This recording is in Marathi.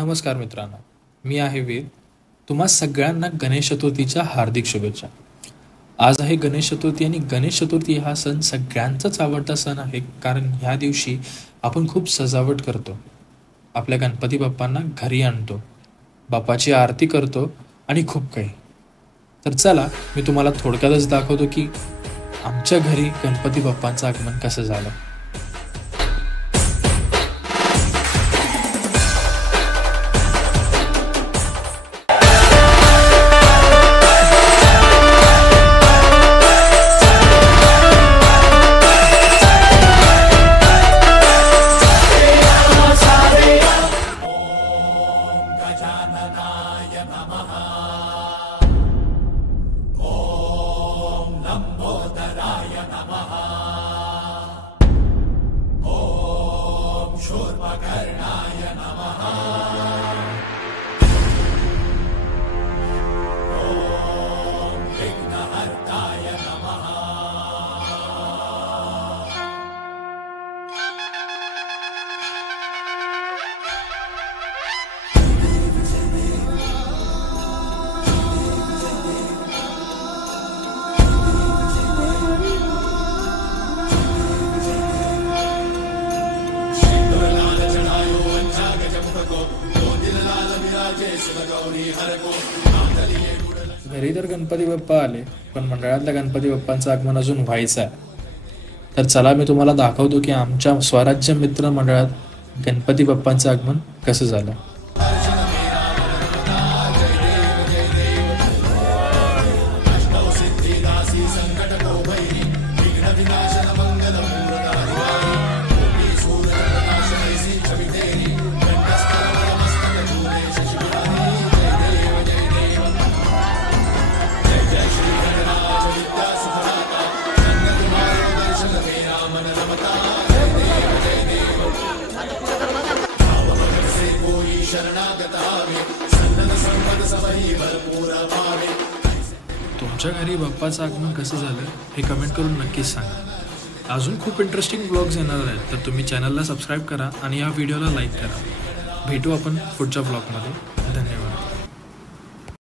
नमस्कार मित्रांनो, मी आहे वेद. तुम्हा सगळ्यांना गणेश चतुर्थीच्या हार्दिक शुभेच्छा. आज आहे गणेश चतुर्थी आणि गणेश चतुर्थी हा सण सगळ्यांचाच आवडता सण आहे, कारण ह्या दिवशी आपण खूप सजावट करतो, आपल्या गणपती बाप्पांना घरी आणतो, बाप्पाची आरती करतो आणि खूप काही. तर चला मी तुम्हाला थोडक्यातच दाखवतो की आमच्या घरी गणपती बाप्पांचं आगमन कसं झालं. घरी तर गणपती बाप्पा आले, पण मंडळातल्या गणपती बाप्पांचं आगमन अजून व्हायचं आहे. तर चला मी तुम्हाला दाखवतो की आमच्या स्वराज्य मित्र मंडळात गणपती बाप्पांचं आगमन कसं झालं. तुमच्या घरी बाप्पाचं आगमन कसं झालं हे कमेंट करून नक्कीच सांगा. अजून खूप इंटरेस्टिंग व्लॉग्स येणार आहेत, तर तुम्ही चॅनलला सबस्क्राईब करा आणि या व्हिडिओला लाईक करा. भेटू आपण पुढच्या व्लॉगमध्ये.